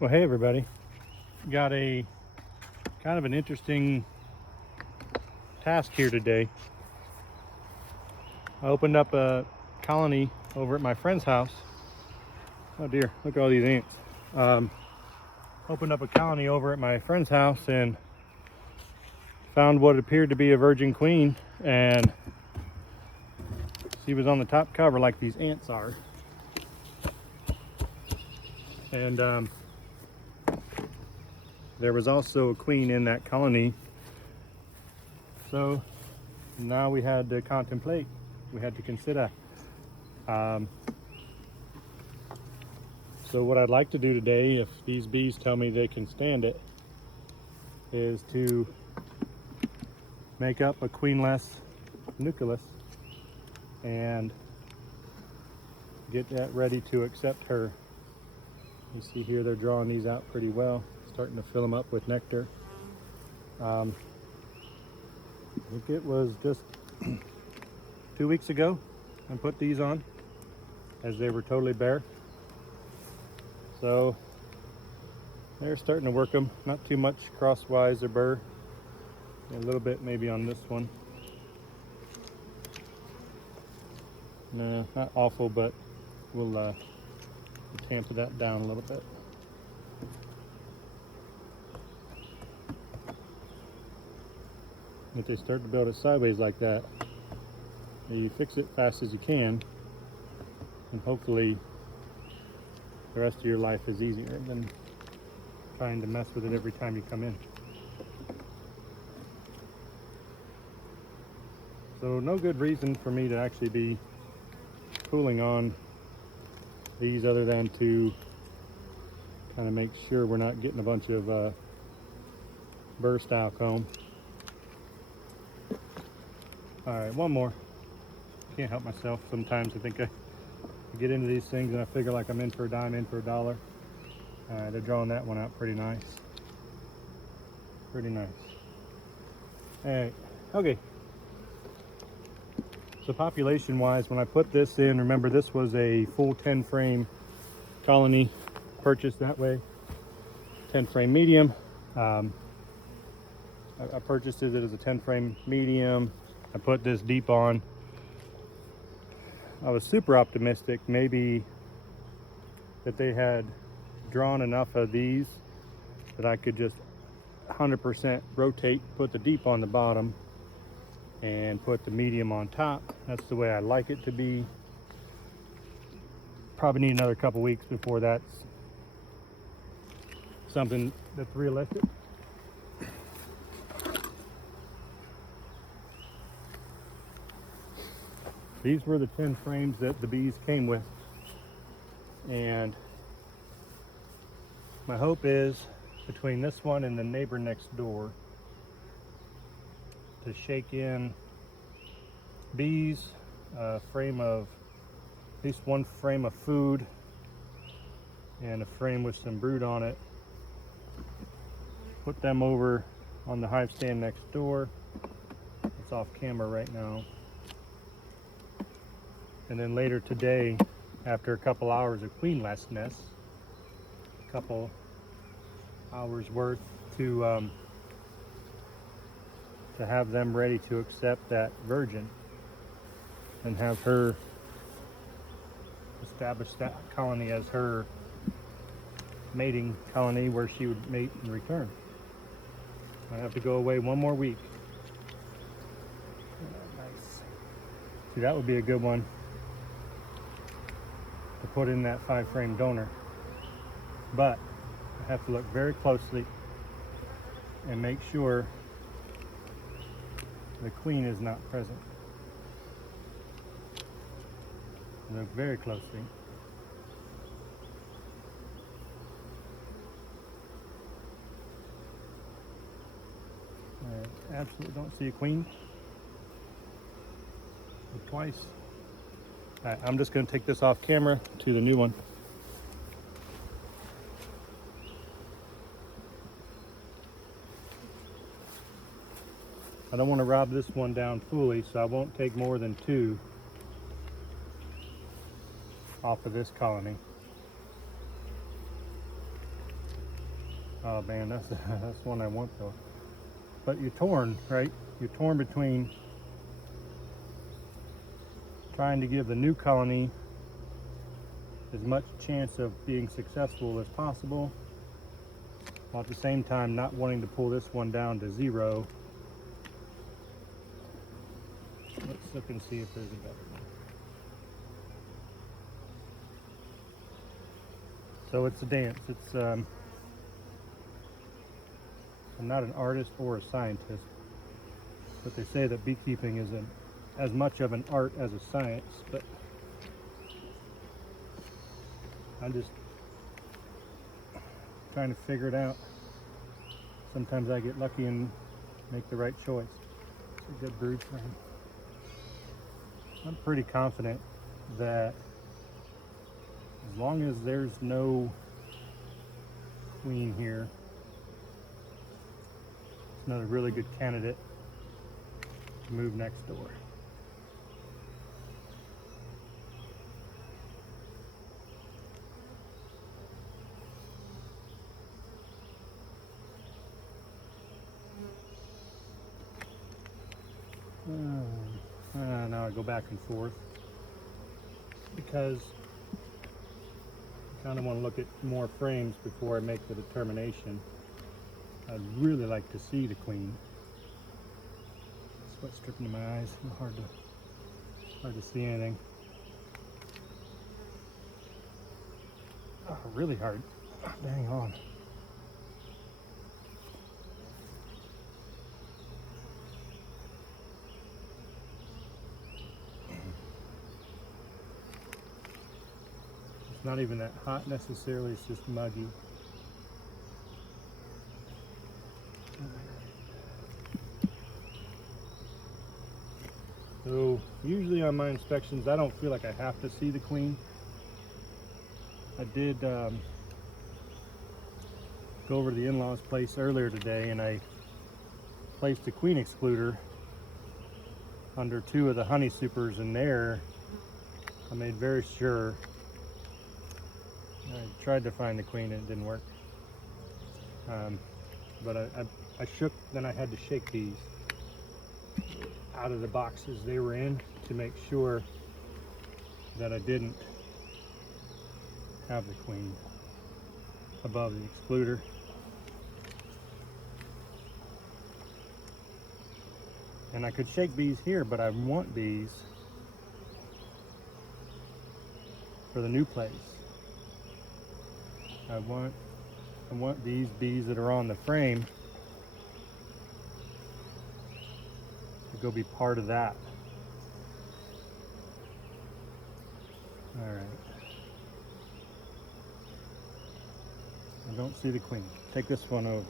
Well, hey everybody. Got a kind of an interesting task here today. I opened up a colony over at my friend's house. Oh dear, look at all these ants. Opened up a colony over at my friend's house and found what appeared to be a virgin queen, and she was on the top cover like these ants are. And there was also a queen in that colony. So now we had to contemplate, we had to consider. So what I'd like to do today, if these bees tell me they can stand it, is to make up a queenless nucleus and get that ready to accept her. You see here they're drawing these out pretty well, starting to fill them up with nectar. I think it was just 2 weeks ago I put these on as they were totally bare. So they're starting to work them, not too much crosswise or burr, a little bit maybe on this one. No, not awful, but we'll tamper that down a little bit. If they start to build it sideways like that, you fix it fast as you can, and hopefully the rest of your life is easier than trying to mess with it every time you come in. So no good reason for me to actually be cooling on these other than to kind of make sure we're not getting a bunch of burr style comb. All right, one more. Can't help myself. Sometimes I think I get into these things and I figure like I'm in for a dime, in for a dollar. They're drawing that one out pretty nice. Pretty nice. All right, okay. So population wise, when I put this in, remember this was a full 10 frame colony purchased that way. 10 frame medium. I purchased it as a 10 frame medium. I put this deep on. I was super optimistic maybe that they had drawn enough of these that I could just 100% rotate, put the deep on the bottom and put the medium on top. That's the way I like it to be. Probably need another couple weeks before that's something that's realistic. These were the 10 frames that the bees came with, and my hope is between this one and the neighbor next door to shake in bees, a frame of at least one frame of food and a frame with some brood on it. Put them over on the hive stand next door. It's off camera right now. And then later today, after a couple hours of queenlessness, a couple hours worth, to have them ready to accept that virgin and have her establish that colony as her mating colony where she would mate in return. I have to go away one more week. Nice. See, that would be a good one to put in that 5 frame donor, but I have to look very closely and make sure the queen is not present. Look very closely. I absolutely don't see a queen. Twice. All right, I'm just going to take this off camera to the new one. I don't want to rob this one down fully, so I won't take more than 2 off of this colony. Oh man, that's that's one I want though. But you're torn, right? You're torn between trying to give the new colony as much chance of being successful as possible, while at the same time not wanting to pull this one down to 0. Let's look and see if there's a better one. So it's a dance. It's I'm not an artist or a scientist, but they say that beekeeping is as much of an art as a science, but I'm just trying to figure it out. Sometimes I get lucky and make the right choice. It's a good brood frame. I'm pretty confident that as long as there's no queen here, it's another really good candidate to move next door. Now I go back and forth because I kind of want to look at more frames before I make the determination. I'd really like to see the queen. Sweat's dripping in my eyes. Hard to see anything. Oh, really hard. Dang on. It's not even that hot necessarily, it's just muggy. So usually on my inspections, I don't feel like I have to see the queen. I did go over to the in-laws place earlier today and I placed a queen excluder under 2 of the honey supers in there. I made very sure. I tried to find the queen and it didn't work. But I shook, then I had to shake these out of the boxes they were in to make sure that I didn't have the queen above the excluder. And I could shake bees here, but I want bees for the new place. I want these bees that are on the frame to go be part of that. All right. I don't see the queen. Take this one over.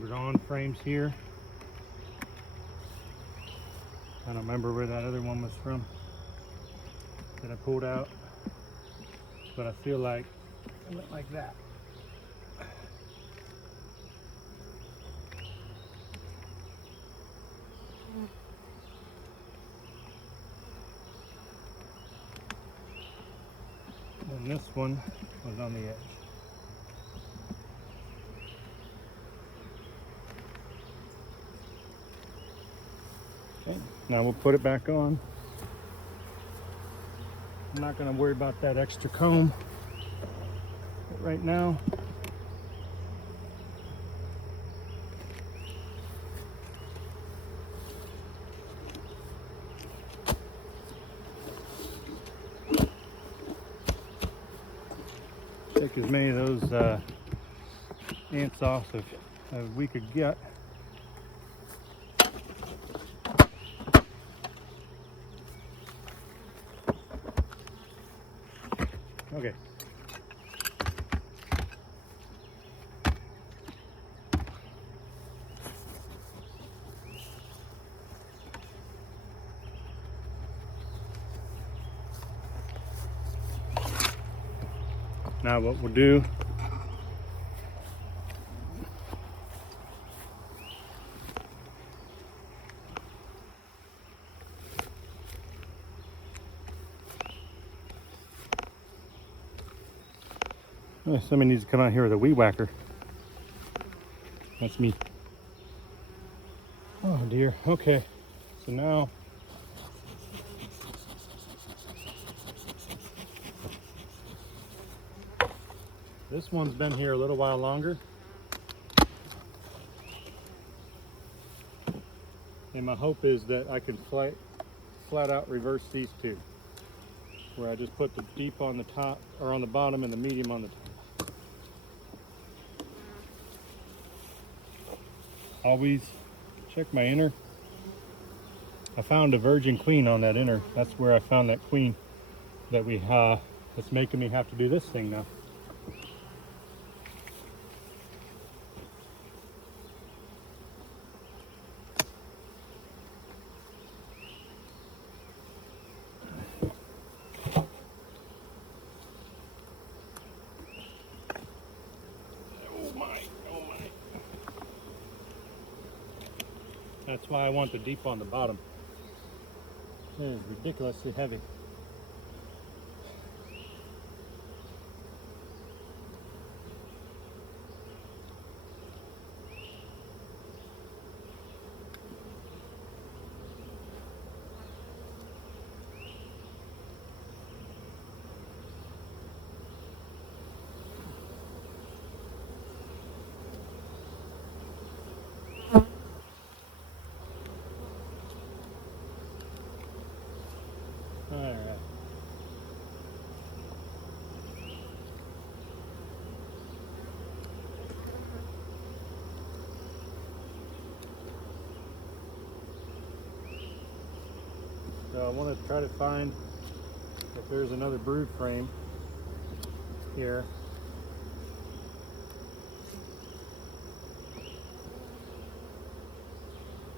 We're on frames here. I don't remember where that other one was from that I pulled out, but I feel like it went like that. And this one was on the edge. Okay, now we'll put it back on. I'm not going to worry about that extra comb right now. Take as many of those ants off as we could get. Okay. Now what we'll do, somebody needs to come out here with a weed whacker. That's me. Oh dear. Okay. So now this one's been here a little while longer. And my hope is that I can flat out reverse these two, where I just put the deep on the top or on the bottom and the medium on the top. Always check my inner. I found a virgin queen on that inner. That's where I found that queen that that's making me have to do this thing now. That's why I want the deep on the bottom. It is ridiculously heavy. Alright. So I want to try to find if there's another brood frame here.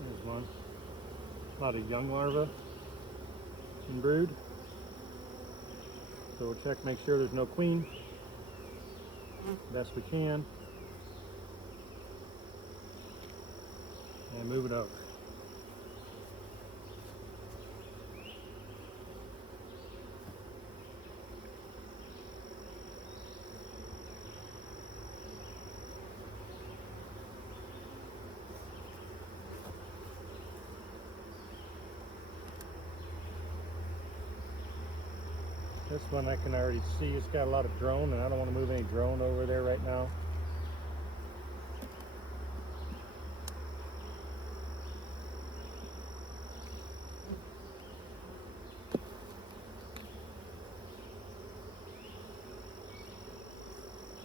There's one. A lot of young larvae and brood. So we'll check, make sure there's no queen. Best we can. And move it over. This one I can already see it's got a lot of drone, and I don't want to move any drone over there right now.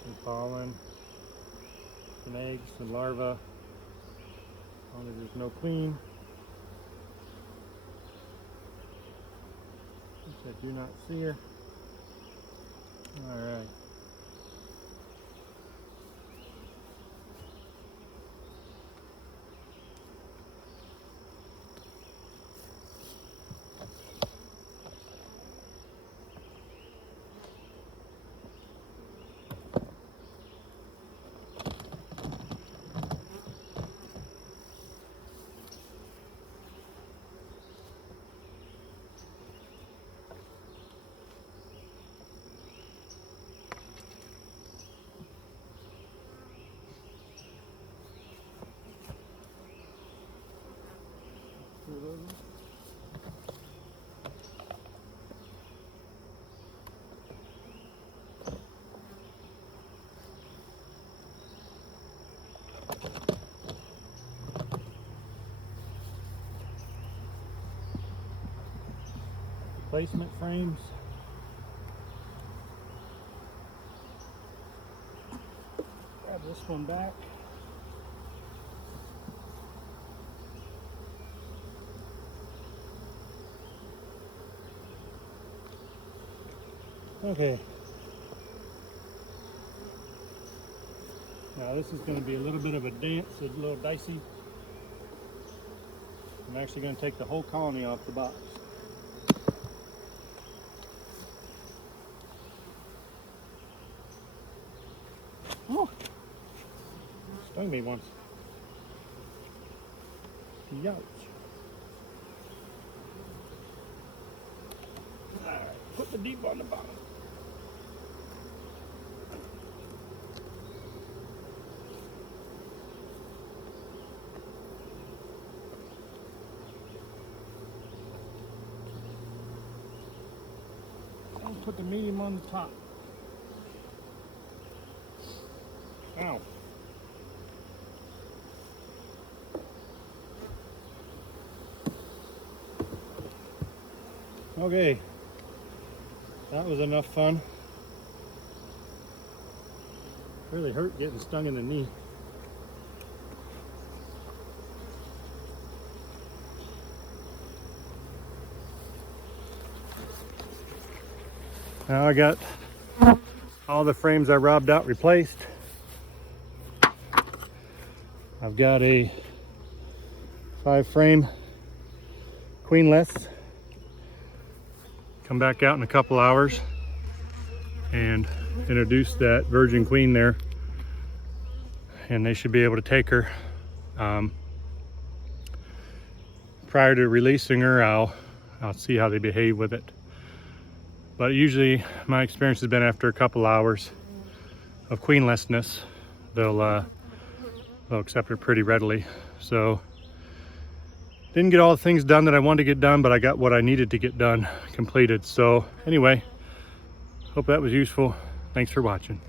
Some pollen, some eggs, some larvae. As long as there's no queen. Which I do not see her. All right. Placement frames. Grab this one back. Okay. Now this is going to be a little bit of a dance, a little dicey. I'm actually going to take the whole colony off the box. Oh, stung me once. Youch. Alright, put the deep on the bottom. I'll put the medium on the top. Ow. Okay, that was enough fun. Really hurt getting stung in the knee. Now I got all the frames I robbed out replaced. I've got a 5-frame queenless. Come back out in a couple hours and introduce that virgin queen there, and they should be able to take her. Prior to releasing her, I'll see how they behave with it. But usually my experience has been after a couple hours of queenlessness, they'll accept her pretty readily. So didn't get all the things done that I wanted to get done, but I got what I needed to get done completed. So anyway, hope that was useful. Thanks for watching.